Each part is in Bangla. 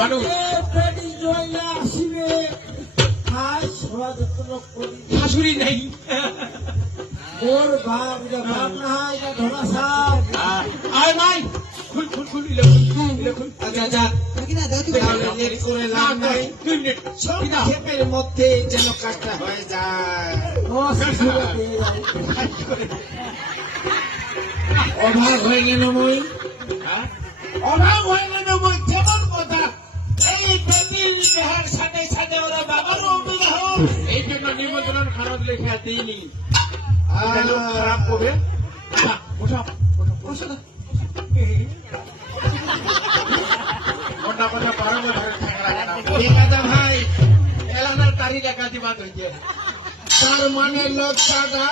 মানুষ শাশুড়ি নেই ওর বাপ না এটা ধরা সাপ আয় নাই খুল খুল খুল আচ্ছা যা লেট করে লাভ নাই 2 মিনিট সংক্ষেপের মধ্যে যেন কাজটা হয়ে যায় অভাব হয়ে গেল মই অভাব হয়ে গেল মই যেমন কথা এই বেটির মেহার সাথে সাথে ওরা বাবারও বিবাহ এই জন্য নিমন্ত্রণ খারাপ লেখা দিইনি খারাপ করবে মোটা কথা 12 বছরের থাকা ভাই এলাকার তারিখ একাধি বাদ হয়েছে তার মানে লজ্জাটা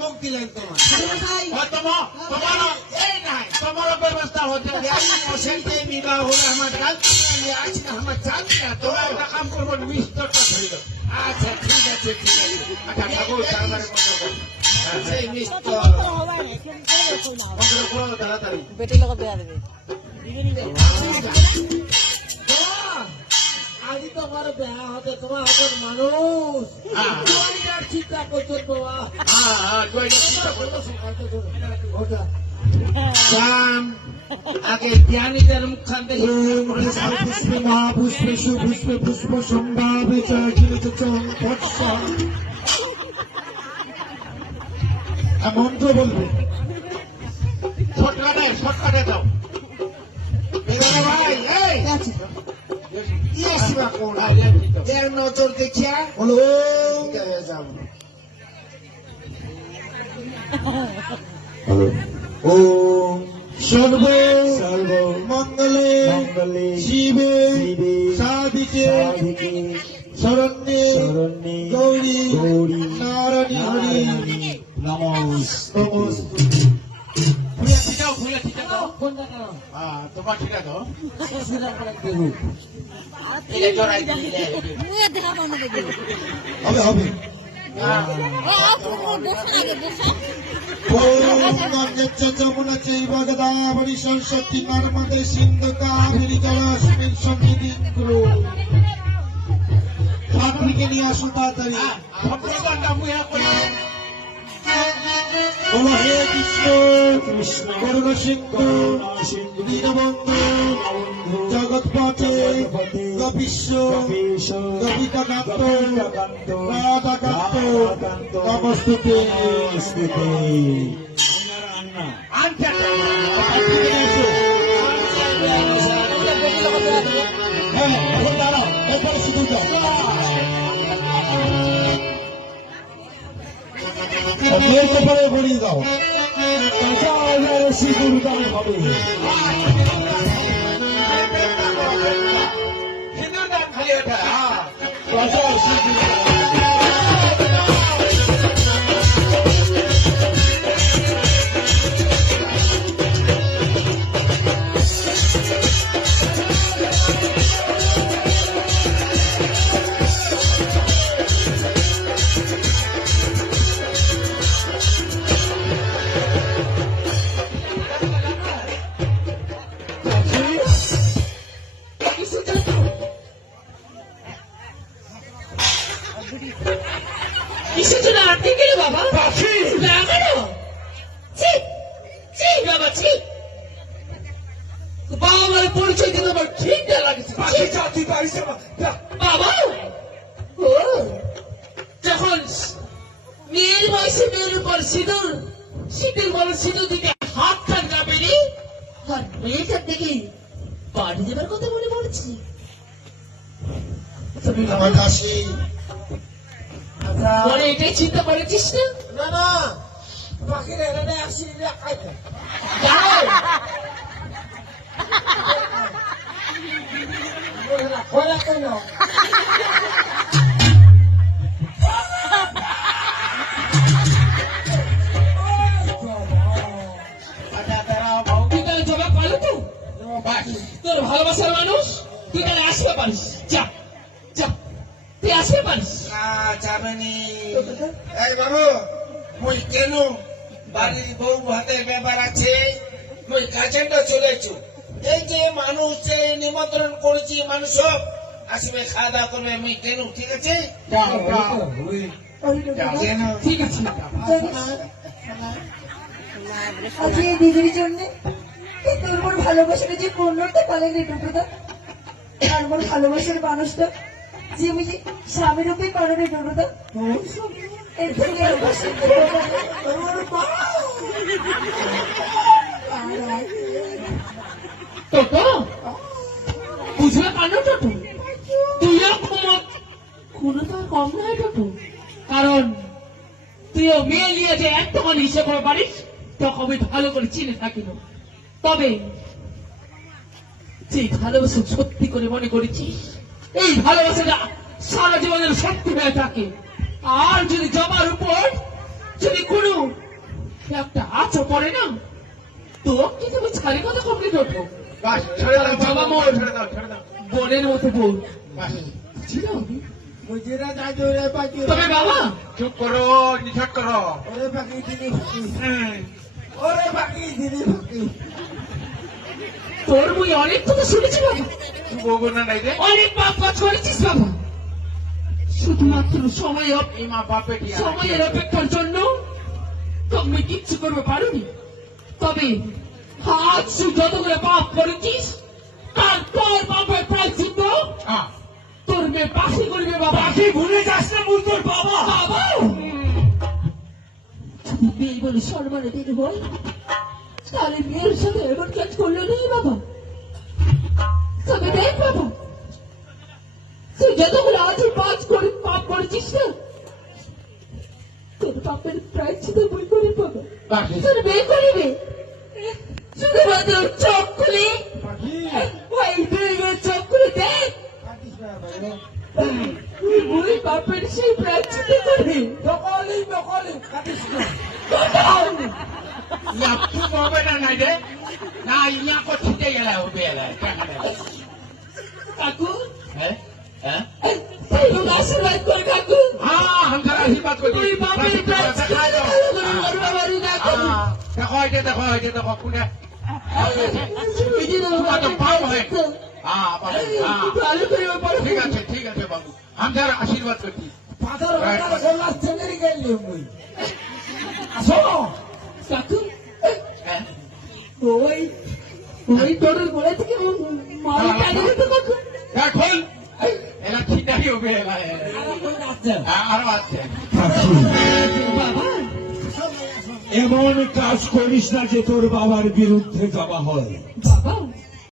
মুখ দিলেন তোমার ব্যবস্থা হতে অসেন্টে বিবাহ হলে আমার আজ না আমার জানি না তোরা একটা কাম করবো মিস্টারটা ধরে দাও আচ্ছা ঠিক আছে আচ্ছা ঠাকুর তাড়াতাড়ি সেই মিস্টার তাড়াতাড়ি বেটির লগত বেয়া দেবে আজি তোমার বেয়া হতে তোমার হাতের মানুষ চিন্তা করছো বাবা আগে জ্ঞানীদের মুখান থেকে পুষ্পে মহাপুষ্পে সুপুষ্পে পুষ্প সম্ভাবে মন্ত্র বলবে শর্টকাটে দাও ভাই এর নজর দেখিয়া হলো ওম সর্ব মঙ্গলে শিবে সাধিকে শরণ্যে গৌরী নারায়ণী হরি নমস্তে তোমার ঠিক আছে হবে হবে যমুনা চৈব গোদাবরী সরস্বতী নর্মদে সিন্ধু কাবেরী জলাস্মিন সন্নিধি কুরু ছাত্রীকে নিয়ে আসো তাড়াতাড়ি বলো হে কৃষ্ণ কৃষ্ণ করুণ সিন্ধু দীনবন্ধু জগৎপথে গোপীশ্ব গোপিকাকান্ত রাধাকান্ত নমস্তুতে দাঁড়াও এরপরে শুধু মেয়ের কপালে ভরিয়ে দাও সিঁদুর দান হবে কিসের জন্য আটকে গেল বাবা লাগানো বাবা ঠিক বাবার পরিচয় দিতে আমার ঠিক না লাগছে বাবা ও যখন মেয়ের বয়সে মেয়ের উপর সিঁদুর শীতের বড় সিঁদুর দিকে হাত খান কাঁপেনি আর মেয়েটার দিকে বাড়ি দেবার কথা মনে পড়ছি তুমি আমার কাছে মনে এটাই চিন্তা করেছিস না না পাখিরা এনে আসি খাইতে খোলা কেন জবাব পালো তো তোর ভালোবাসার মানুষ তুই তাহলে আসতে পারিস যা যা তুই আসতে পারিস যাবেনি এই বাবু মুই কেন বাড়ির বউ হাতে ব্যাপার আছে মুই কাছেন্টা চলেছু এই যে মানুষ যে নিমন্ত্রণ করেছি মানুষ সব আসবে, খাওয়া দাওয়া করবে, আমি কেন, ঠিক আছে? যাও যাও কেন? ঠিক আছে আজকে এই দিদির জন্য তোর মোর ভালোবাসাটা যে পূর্ণতা পালে রে ডুডুদা, আর মোর ভালোবাসার মানুষটা যে বুঝি স্বামী রূপে পারে রে ডুডুদা, এর থেকে আর বেশি কি হবে? তোর মা। টোটো বুঝলে কেন টোটো? তুইও কোনো তো আর কম নয় টোটো, কারণ তুইও মেয়ে নিয়ে যে একটুখানি হিসেব করে পারিস তোকে আমি ভালো করে চিনে থাকি না। তবে যে ভালোবাসা সত্যি করে মনে করেছিস, এই ভালোবাসাটা সারা জীবনের সত্যি হয়ে থাকে। আর যদি জমার উপর যদি কোনো একটা আচো পড়ে না, তো কিন্তু আমি ছাড়ি কথা কমপ্লিট হতো। বাস ছেড়ে দাও বাবা বাবা, মোর। ছেড়ে দাও ছেড়ে দাও বোনের মতো বোন বাস। ছিল। বুঝিরা দাদু রে বাকি তবে বাবা চুপ করো, নিষেধ করো। ওরে বাকি দিদি ফাঁকি, হুম। ওরে বাকি দিদি ফাঁকি। তোর মুই অনেক কথা শুনেছি বাবা, তুই বলবো না নাই রে, অনেক পাপ কাজ করেছিস বাবা। শুধুমাত্র এই মা বাপে দিয়া সময়ের অপেক্ষার জন্য তুমি কিচ্ছু করবে পারোনি। তবে আজ তুই যতগুলো পাপ করেছিস তারপর পাপের প্রায়শ্চিত্ত হ্যাঁ। তোর মেয়ে পাশে করবে বাবা। তুই ভুলে যাস না মুই তোর বাবা। বাবা যদি মেয়ে বলে সম্মানে দিতে হয় তাহলে মেয়ের সাথে এমন কাজ করলো নেই বাবা। তবে দেখ বাবা, তুই যতগুলো আজ পাপ করেছিস না, তোর পাপের প্রায়শ্চিত্ত বই করে বাবা। বাস। তোর মেয়ে করবে শুধুমাত্র চোখ খুলে, ওই মেয়ের চোখ খুলে দেখ, ওই বাপের সেই প্রায়শ্চিত্ত করবে। নকলি নকলি কাটিস না। ইয়া তুই বলবে না নাই রে, না ইয়া কো ছিটে গেলা হবে এলা টাকা দে। কাকু হ্যাঁ হ্যাঁ তুই আশীর্বাদ কর কাকু। হ্যাঁ हम जरा आशीर्वाद कर তুই दी বাপের প্রায়শ্চিত্ত ভালো করে করবে বাড়ি না কাকু। देखो এটা দেখো কোনে এই যে তোমার তো পাপ হয়। হ্যাঁ বাবু, হ্যাঁ ভালো করে বলো। ঠিক আছে বাবু, हम जरा आशीर्वाद करती। পাথর ওটা গোলা চেঙ্গরি গেলি মুই। আসো কাকু হ্যাঁ ওই ওই তোর গোড়া থেকে মারি কাটে তো কাকু। এখন এলা ছিটাই হবে এলা আর আছে বাবা এমন কাজ করিস না যে তোর বাবার বিরুদ্ধে যাওয়া হয়। বাবা